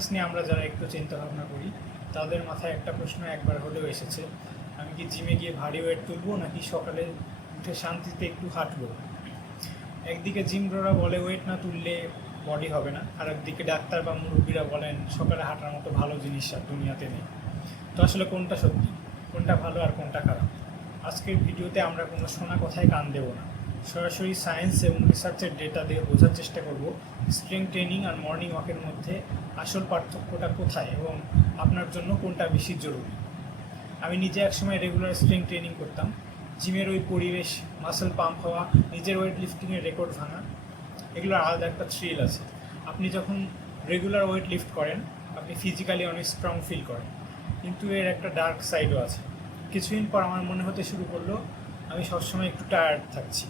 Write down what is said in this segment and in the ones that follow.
Fitness নিয়ে আমরা যারা একটু চিন্তা ভাবনা করি তাদের মাথায় একটা প্রশ্ন একবার হলেও এসেছে, আমি কি জিমে গিয়ে ভারী ওয়েট তুলবো নাকি সকালে উঠে শান্তিতে একটু হাঁটবো। একদিকে জিম ব্রোরা বলে ওয়েট না তুললে বডি হবে না, আর একদিকে ডাক্তার বা মুরব্বীরা বলেন সকালে হাঁটার মতো ভালো জিনিস আর দুনিয়াতে নেই। তো আসলে কোনটা সত্যি, কোনটা ভালো আর কোনটা খারাপ? আজকের ভিডিওতে আমরা কোনো শোনা কথায় কান দেব না, সরাসরি সায়েন্স এবং রিসার্চের ডেটা দিয়ে বোঝার চেষ্টা করব স্ট্রেংথ ট্রেনিং আর মর্নিং ওয়াকের মধ্যে আসল পার্থক্যটা কোথায় এবং আপনার জন্য কোনটা বেশি জরুরি। আমি নিজে একসময় রেগুলার স্ট্রেংথ ট্রেনিং করতাম। জিমের ওই পরিবেশ, মাসেল পাম্প হওয়া, নিজের ওয়েট লিফটিংয়ের রেকর্ড ভাঙা, এগুলোর আলাদা একটা থ্রিল আছে। আপনি যখন রেগুলার ওয়েট লিফট করেন আপনি ফিজিক্যালি অনেক স্ট্রং ফিল করেন, কিন্তু এর একটা ডার্ক সাইডও আছে। কিছুদিন পর আমার মনে হতে শুরু করলো আমি সবসময় একটু টায়ার্ড থাকছি,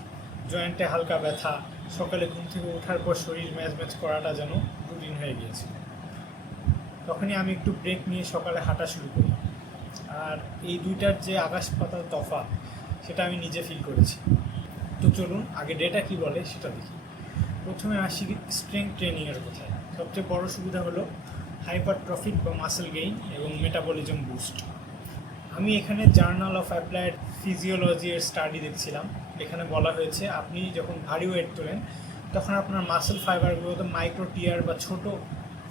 জয়েন্টে হালকা ব্যথা, সকালে ঘুম থেকে ওঠার পর শরীর ম্যাচ ম্যাচ করাটা যেন রুটিন হয়ে গিয়েছে। তখনই আমি একটু ব্রেক নিয়ে সকালে হাঁটা শুরু করি, আর এই দুইটার যে আকাশ পাতাল তফাৎ সেটা আমি নিজে ফিল করেছি। তো চলুন আগে ডেটা কী বলে সেটা দেখি। প্রথমে আসি স্ট্রেংথ ট্রেনিংয়ের কথায়। সবচেয়ে বড় সুবিধা হলো হাইপারট্রফিক বা মাসেল গেইন এবং মেটাবলিজম বুস্ট। আমি এখানে জার্নাল অফ অ্যাপ্লাইড ফিজিওলজির স্টাডি দেখছিলাম। এখানে বলা হয়েছে আপনি যখন ভারী ওয়েট তোলেন তখন আপনার মাসেল ফাইবারগুলোতে মাইক্রো টিয়ার বা ছোট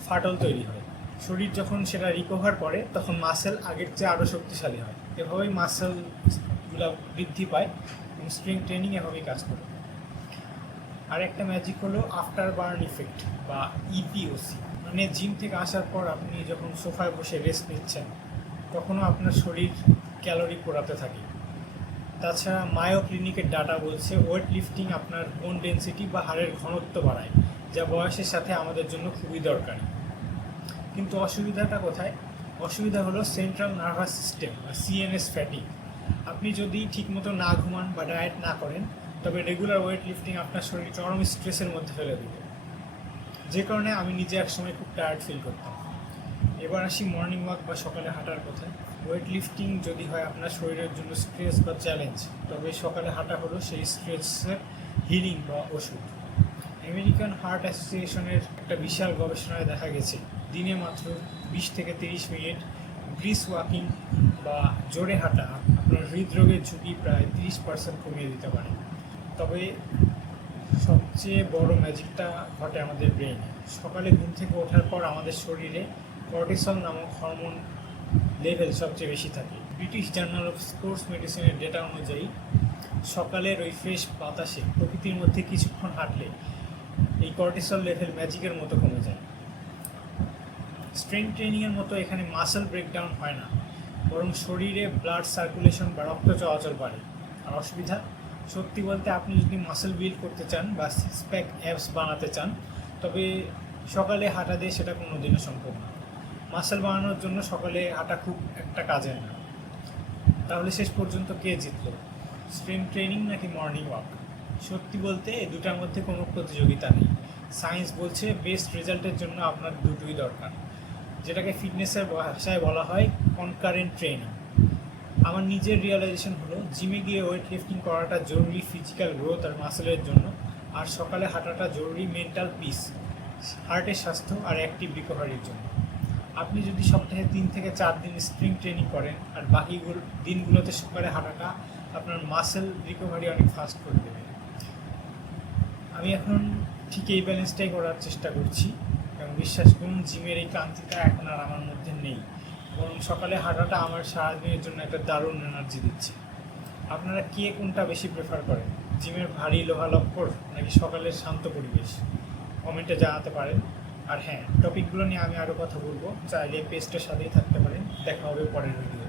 ফাটল তৈরি হয়। শরীর যখন সেটা রিকভার করে তখন মাসেল আগের চেয়ে আরও শক্তিশালী হয়। এভাবেই মাসেলগুলো বৃদ্ধি পায় এবং স্ট্রেংথ ট্রেনিং এভাবেই কাজ করে। আর একটা ম্যাজিক হলো আফটার বার্ন ইফেক্ট বা ইপিওসি, মানে জিম থেকে আসার পর আপনি যখন সোফায় বসে রেস্ট নিচ্ছেন তখনও আপনার শরীর ক্যালোরি পোড়াতে থাকে। তাছাড়া মায়ো ক্লিনিকের ডাটা বলছে ওয়েট লিফটিং আপনার বোন ডেন্সিটি বা হাড়ের ঘনত্ব বাড়ায়, যা বয়সের সাথে আমাদের জন্য খুবই দরকারি। কিন্তু অসুবিধাটা কোথায়? অসুবিধা হলো সেন্ট্রাল নার্ভাস সিস্টেম বা সিএনএস ফ্যাটিক। আপনি যদি ঠিকমতো না ঘুমান বা ডায়েট না করেন তবে রেগুলার ওয়েট লিফটিং আপনার শরীর চরম স্ট্রেসের মধ্যে ফেলে দেবে, যে কারণে আমি নিজে একসময় খুব টায়ার্ড ফিল করতাম। এবার আসি মর্নিং ওয়াক বা সকালে হাঁটার কথায়। ওয়েট লিফটিং যদি হয় আপনার শরীরের জন্য স্ট্রেস বা চ্যালেঞ্জ, তবে সকালে হাঁটা হলো সেই স্ট্রেসের হিলিং বা ওষুধ। আমেরিকান হার্ট অ্যাসোসিয়েশনের একটা বিশাল গবেষণায় দেখা গেছে দিনে মাত্র 20 থেকে 30 মিনিট ব্রিস্ক ওয়াকিং বা জোরে হাঁটা আপনার হৃদরোগের ঝুঁকি প্রায় 30% কমিয়ে দিতে পারে। তবে সবচেয়ে বড় ম্যাজিকটা ঘটে আমাদের ব্রেইনে। সকালে ঘুম থেকে ওঠার পর আমাদের শরীরে কর্টিসল নামক হরমোন লেভেল সবচেয়ে বেশি থাকে। ব্রিটিশ জার্নাল অফ স্পোর্টস মেডিসিনের ডেটা অনুযায়ী সকালের ওই ফ্রেশ বাতাসে প্রকৃতির মধ্যে কিছুক্ষণ হাঁটলে এই কর্টিসল লেভেল ম্যাজিকের মতো কমে যায়। স্ট্রেংথ ট্রেনিংয়ের মতো এখানে মাসেল ব্রেকডাউন হয় না, বরং শরীরে ব্লাড সার্কুলেশন বা রক্ত চলাচল বাড়ে। আর অসুবিধা, সত্যি বলতে আপনি যদি মাসেল বিল্ড করতে চান বা সিক্স প্যাক অ্যাপস বানাতে চান তবে সকালে হাঁটা দিয়ে সেটা কোনো দিনও সম্ভব না। মাসেল বানানোর জন্য সকালে হাঁটা খুব একটা কাজের না। তাহলে শেষ পর্যন্ত কে জিতলো, স্ট্রেংথ ট্রেনিং নাকি মর্নিং ওয়াক? সত্যি বলতে এই দুটার মধ্যে কোনো প্রতিযোগিতা নেই। সায়েন্স বলছে বেস্ট রেজাল্টের জন্য আপনার দুটোই দরকার, যেটাকে ফিটনেসের ভাষায় বলা হয় কনকারেন্ট ট্রেনিং। আমার নিজের রিয়েলাইজেশন হলো জিমে গিয়ে ওয়েট লিফটিং করাটা জরুরি ফিজিক্যাল গ্রোথ আর মাসেলের জন্য, আর সকালে হাঁটাটা জরুরি মেন্টাল পিস, হার্টের স্বাস্থ্য আর অ্যাক্টিভ রিকভারির জন্য। আপনি যদি সপ্তাহে 3 থেকে 4 দিন স্ট্রেংথ ট্রেনিং করেন আর বাকি দিনগুলোতে সকালে হাঁটাটা আপনার মাসেল রিকভারি অনেক ফাস্ট করে দেবে। আমি এখন ঠিক এই ব্যালেন্সটাই করার চেষ্টা করছি এবং বিশ্বাস করুন জিমের এই ক্লান্তিটা এখন আর আমার মধ্যে নেই, বরং সকালে হাঁটাটা আমার সারাদিনের জন্য একটা দারুণ এনার্জি দিচ্ছে। আপনারা কে কোনটা বেশি প্রেফার করেন, জিমের ভারী লোহালক্কর নাকি সকালের শান্ত পরিবেশ? কমেন্টে জানাতে পারেন। আর হ্যাঁ, টপিকগুলো নিয়ে আমি আরও কথা বলবো, চাইলে পেজটার সাথেই থাকতে পারেন। দেখা হবে পরের ভিডিও।